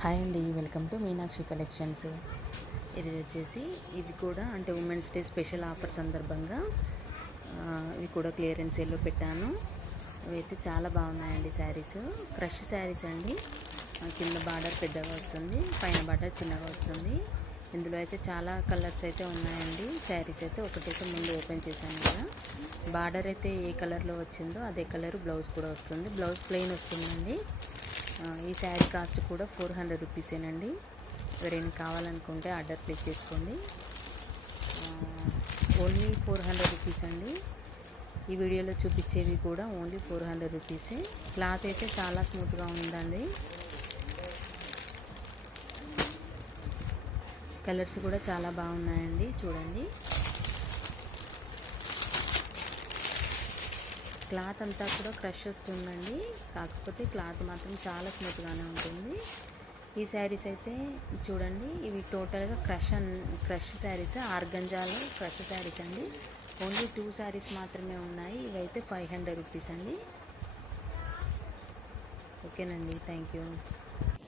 Hi అండి, welcome to Meenakshi collections. ఇది వచ్చేసి ఇవి కూడా అంటే ఉమెన్స్ డే స్పెషల్ ఆఫర్ సందర్భంగా ఇవి కూడా క్లియరెన్స్ సేల్లో పెట్టాను. ఇవైతే చాలా బాగున్నాయండి. శారీస్ క్రష్ శారీస్ అండి. కింద బార్డర్ పెద్దగా వస్తుంది, పైన బార్డర్ చిన్నగా వస్తుంది. ఇందులో అయితే చాలా కలర్స్ అయితే ఉన్నాయండి. శారీస్ అయితే ఒకటైతే ముందు ఓపెన్ చేశాను కదా. బార్డర్ అయితే ఏ కలర్లో వచ్చిందో అదే కలర్ బ్లౌజ్ కూడా వస్తుంది. బ్లౌజ్ ప్లెయిన్ వస్తుందండి. ఈ శారీ కాస్ట్ కూడా 400 రూపీసేనండి. ఎవరైనా కావాలనుకుంటే ఆర్డర్ ప్లేస్ చేసుకోండి. ఓన్లీ 400 రూపీస్ అండి. ఈ వీడియోలో చూపించేవి కూడా ఓన్లీ 400 రూపీసే. క్లాత్ అయితే చాలా స్మూత్గా ఉందండి. కలర్స్ కూడా చాలా బాగున్నాయండి, చూడండి. క్లాత్ అంతా కూడా క్రష్ వస్తుందండి, కాకపోతే క్లాత్ మాత్రం చాలా స్మూత్గానే ఉంటుంది. ఈ శారీస్ అయితే చూడండి, ఇవి టోటల్గా క్రష్ శారీస్, ఆర్గంజాలో క్రష్ శారీస్ అండి. ఓన్లీ 2 శారీస్ మాత్రమే ఉన్నాయి. ఇవైతే 500 రూపీస్ అండి. ఓకేనండి, థ్యాంక్ యూ.